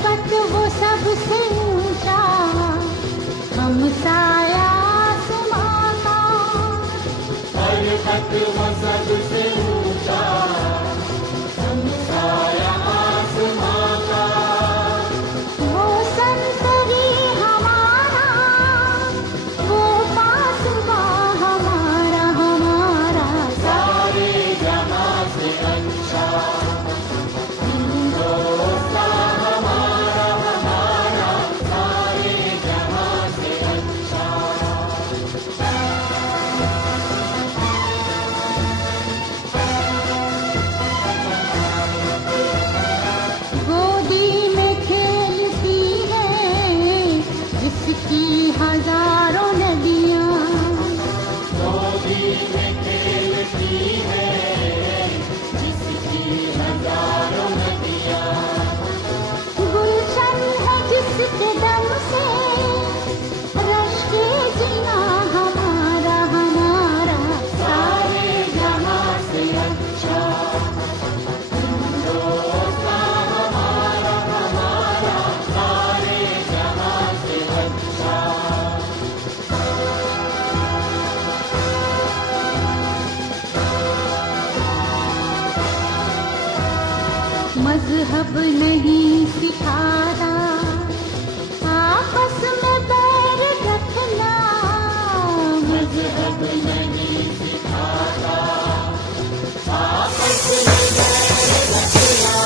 पर्वत वो सबसे ऊंचा, हम साया आसमां का। पर्वत वो सबसे ऊंचा, हम साया आसमां का। वो संतरी हमारा, वो पासवा हमारा हमारा। सारे जहां से अच्छा हिंदुस्तान हमारा हमारा, सारे जहां से अच्छा। गोदी में खेलती है जिसकी हजारों नदियां, गोदी में खेलती है जिसकी हजारों नदियां। गुलशन है जिसके दम से रश्के जिया हमारा हमारा। सारे जहां से अच्छा हिंदुस्तान हमारा हमारा, सारे जहां से अच्छा। मजहब नहीं सिखाता आपस में बैर रखना, मजहब नहीं सिखाता आपस में बैर रखना।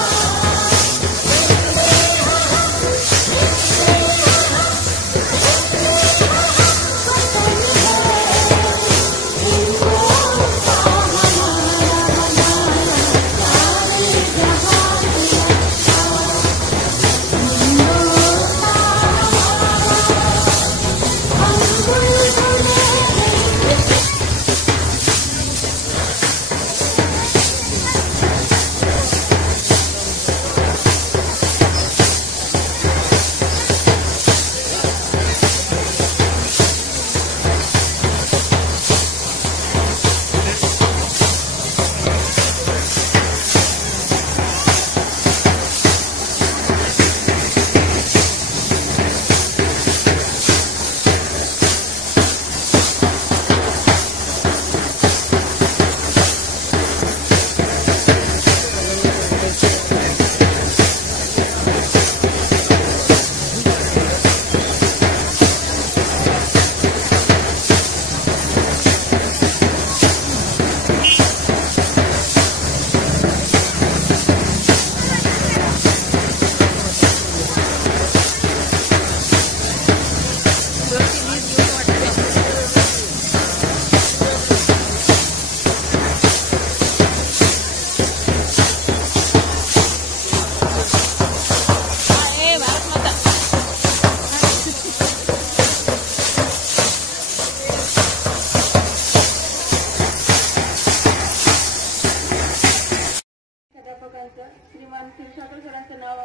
प्राध्यापकांचं श्रीमान क्षीरसागर सरांचं नाव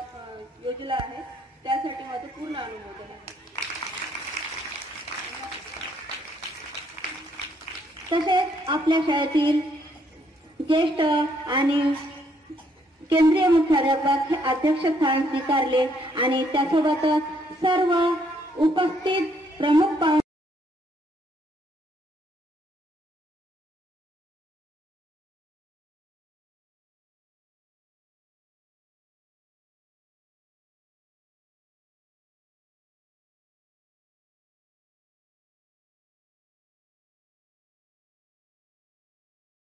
योजलं आहे, त्यासाठी माझं पूर्ण अनुमोदन आहे। तसेच आपल्या शाळेतील ज्येष्ठ आणि केंद्रीय मुख्याध्यापक हे अध्यक्षस्थान स्वीकारले आणि त्यासोबतच सर्व उपस्थित प्रमुख